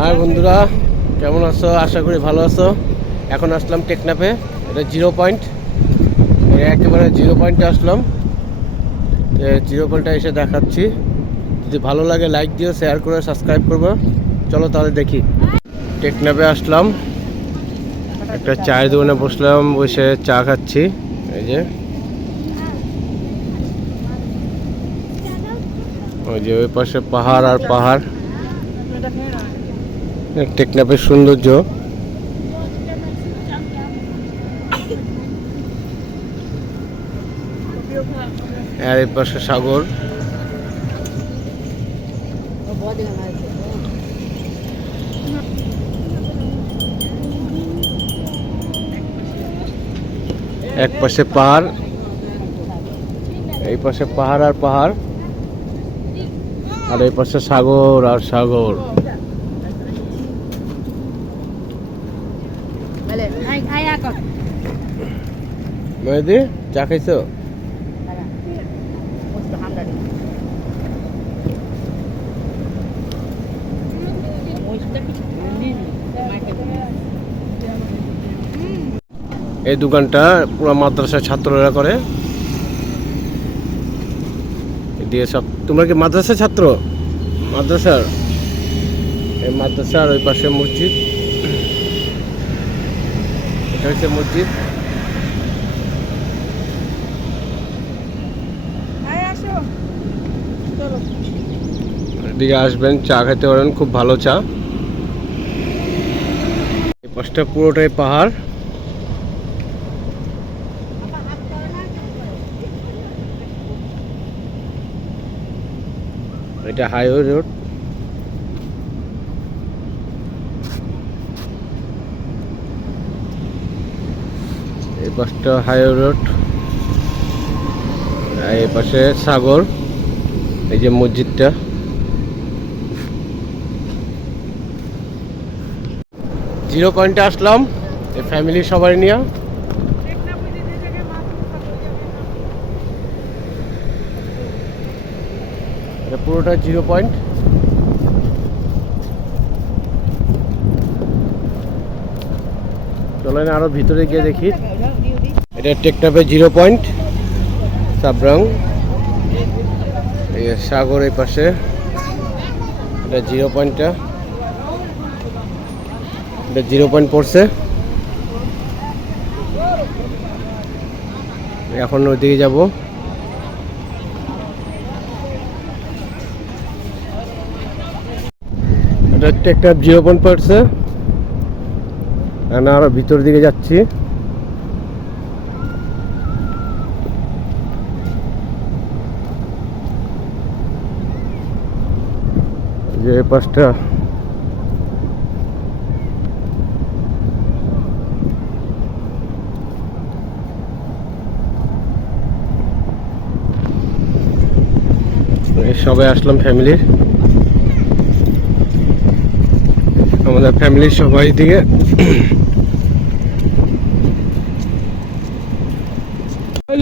High বন্ধুরা, কেমন আছো? আশা করি ভালো আছো। এখন আসলাম টেকনাপে এটা জিরো পয়েন্ট। একেবারে জিরো পয়েন্টে আসলাম। জিরো পয়েন্টটা এসে দেখাচ্ছি। যদি ভালো লাগে লাইক দিও শেয়ার করে সাবস্ক্রাইব করব। চলো তাহলে দেখি। টেকনাপে আসলাম। একটা চায়ের দোকানে বসলাম, বসে চা খাচ্ছি। এই যে। ওই যে ওই পাশে পাহাড় আর পাহাড়। টেকনাফের সৌন্দর্য। আর এই পাশে সাগর। এক পাশে পাহাড়। এই পাশে পাহাড় আর পাহাড়। আর এই পাশে সাগর আর সাগর। মেহেদি, চা খাইছো. এই দোকানটা পুরো মাদ্রাসার ছাত্ররা করে। দিয়ে সব তোমরা কি মাদ্রাসার ছাত্র? মাদ্রাসার? এই মাদ্রাসার ওই পাশে মসজিদ। এটা হচ্ছে মসজিদ। এদিকে আসবেন চা খেতে পারেন খুব ভালো চা। এই পাশটা পুরোটাই পাহাড়। এটা হাইওয়ে রোড। পাশটা হাইওয়ে রোড এই পাশে সাগর, এই যে মসজিদটা। জিরো পয়েন্টে আসলাম ফ্যামিলি সবাই নিয়ে। পুরোটা জিরো পয়েন্ট। চলেন আরও ভিতরে গিয়ে দেখি। এটা টেকটাপে জিরো পয়েন্ট, সাবরং সাগর এই পাশে, এটা জিরো পয়েন্টটা, এটা জিরো পয়েন্ট পড়ছে। এখন ওইদিকে যাব। এটা একটা জিরো পয়েন্ট পড়ছে। আরও ভিতর দিকে যাচ্ছি। যে এই পাশটা এই সবাই আসলাম ফ্যামিলির আমাদের ফ্যামিলির সবাই দিকে এই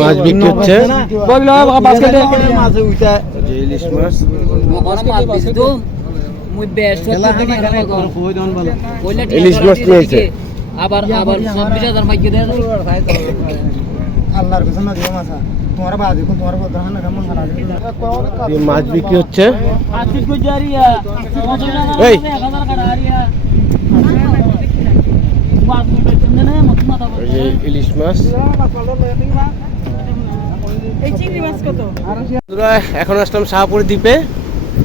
মাছ বিক্রি হচ্ছে যে ইলিশ মাছ ইলিশ মাছ নিয়েছে আবার ছাব্বিশ হাজার মাইকে আল্লাহর দিও মাছ বিক্রি হচ্ছে এই। এই যে ইলিশ মাছ। এখন আসলাম শাহপুর দ্বীপে।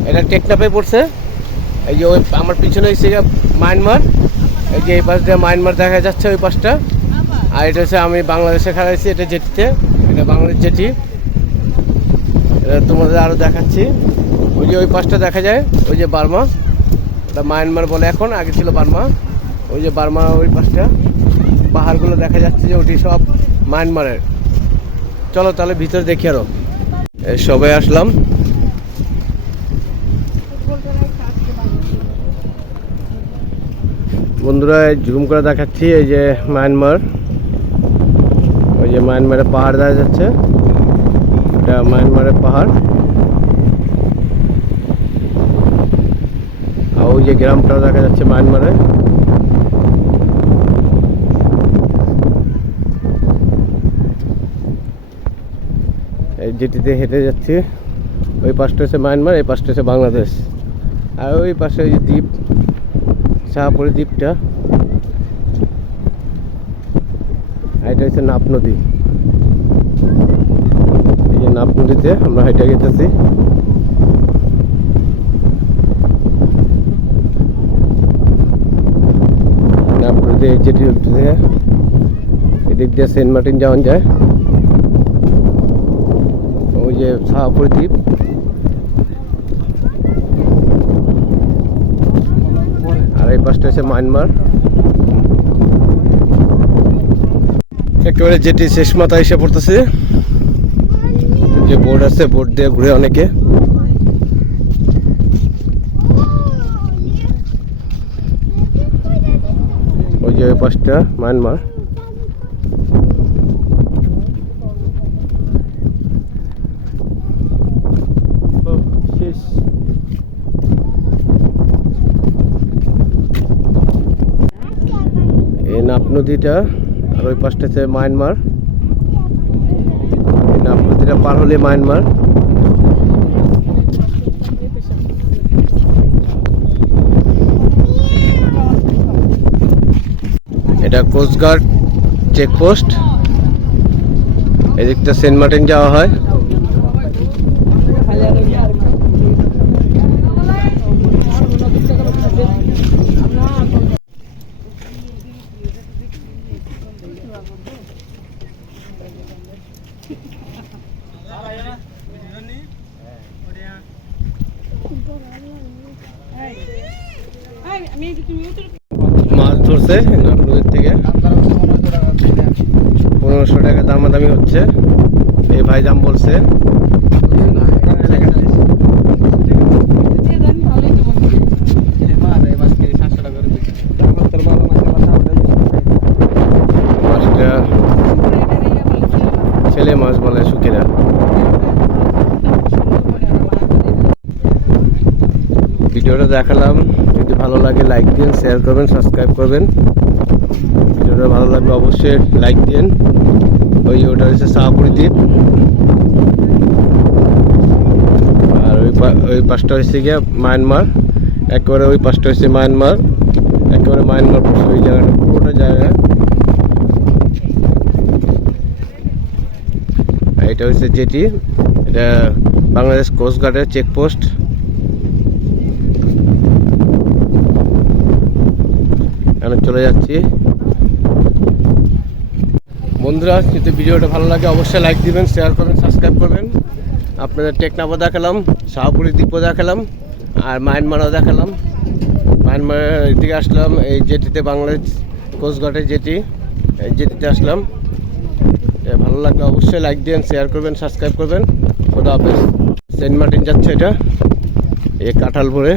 এটা টেকনাপে পড়ছে। এই যে ওই আমার পিছনে এসে মায়ানমার। এই যে এই পাশ দিয়ে মায়ানমার দেখা যাচ্ছে ওই পাশটা। আর এটা হচ্ছে আমি বাংলাদেশে খেলাইছি এটা জেটিতে। এটা বাংলাদেশ জেটি। এটা তোমাদের আরও দেখাচ্ছি। ওই যে ওই পাশটা দেখা যায় ওই যে বার্মা। এটা মায়ানমার বলে এখন আগে ছিল বার্মা। ওই যে বার্মা ওই পাশটা। পাহাড়গুলো দেখা যাচ্ছে যে ওটি সব মায়ানমারের। চলো তাহলে ভিতরে দেখি আরও। সবাই আসলাম। বন্ধুরা জুম করে দেখাচ্ছি এই যে মায়ানমার। ওই যে মায়ানমারের পাহাড় দেখা যাচ্ছে। এটা মায়ানমারের পাহাড়। আর ওই যে গ্রামটাও দেখা যাচ্ছে মায়ানমারে। যেটিতে হেঁটে যাচ্ছি, ওই পাশটা হচ্ছে মায়ানমার, এই পাশটা হচ্ছে বাংলাদেশ। আর ওই পাশে ওই যে দ্বীপ শাহপুরি দ্বীপটা, আর এটা হচ্ছে নাপ নদী। এই যে নাপ নদীতে আমরা হেঁটে গেতেছি। নাপ নদী যেটি এদিক দিয়ে সেন্ট মার্টিন যাওয়া যায়। যে শাহপুর দ্বীপ আর এই পাশটা হচ্ছে মায়ানমার। একেবারে যেটি শেষ মাথা এসে পড়তেছে। যে বোর্ড আছে, বোর্ড দিয়ে ঘুরে অনেকে। ওই যে পাশটা, মায়ানমার ও, শেষ এই নাপ নদীটা, আর ওই পাশটা মায়ানমার। নদীটা পার হলে মায়ানমার। এটা কোস্টগার্ড চেকপোস্ট। এদিকটা সেন্ট মার্টিন যাওয়া হয়। মাছ ধরছে নদীর থেকে। পনেরোশো টাকা দামাদামি হচ্ছে। এই ভাই দাম বলছে মাছটা ছেলে মাছ বলে সুখীরা ভিডিওটা দেখালাম। যদি ভালো লাগে লাইক দিন শেয়ার করবেন সাবস্ক্রাইব করবেন। ভিডিওটা ভালো লাগলে অবশ্যই লাইক দিন। ওই ওটা হচ্ছে শাহপুরি দ্বীপ আর ওই ওই পাশটা হচ্ছে গিয়ে মায়ানমার। একেবারে ওই পাশটা হচ্ছে মায়ানমার। একেবারে মায়ানমার ওই জায়গাটা। পুরোটা জায়গা। এটা হচ্ছে যেটি এটা বাংলাদেশ কোস্টগার্ডের চেকপোস্ট আমি চলে যাচ্ছি। বন্ধুরা, যদি ভিডিওটা ভালো লাগে, অবশ্যই লাইক দিবেন শেয়ার করবেন সাবস্ক্রাইব করবেন। আপনাদের টেকনাফও দেখালাম শাহপুরি দ্বীপও দেখালাম, আর মায়ানমারও দেখালাম। মায়ানমারের এদিকে আসলাম, এই জেটিতে, বাংলাদেশ কোস্টগার্ডের জেটি, এই জেটিতে আসলাম। ভালো লাগলে অবশ্যই লাইক দিবেন শেয়ার করবেন সাবস্ক্রাইব করবেন। খোদা হাফেজ। সেন্ট মার্টিন যাচ্ছে এটা, এই কাঁঠাল ভরে।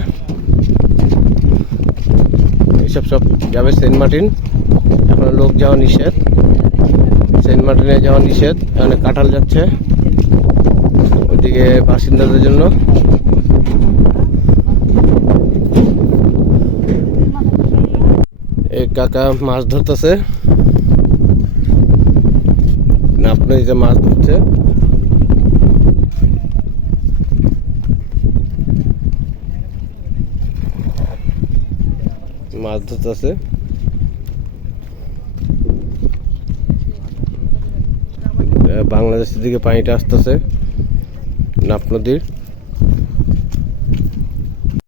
এইসব সব যাবে সেন্ট মার্টিন। এখন লোক যাওয়া নিষেধ। সেন্ট মার্টিনে যাওয়া নিষেধ। এখানে কাঁঠাল যাচ্ছে। ওইদিকে বাসিন্দাদের জন্য। এই কাকা মাছ ধরতেছে। আপনি যে মাছ ধরছে। মাছ ধরতেছে। বাংলাদেশের দিকে পানিটা আসতেছে নাপ নদীর।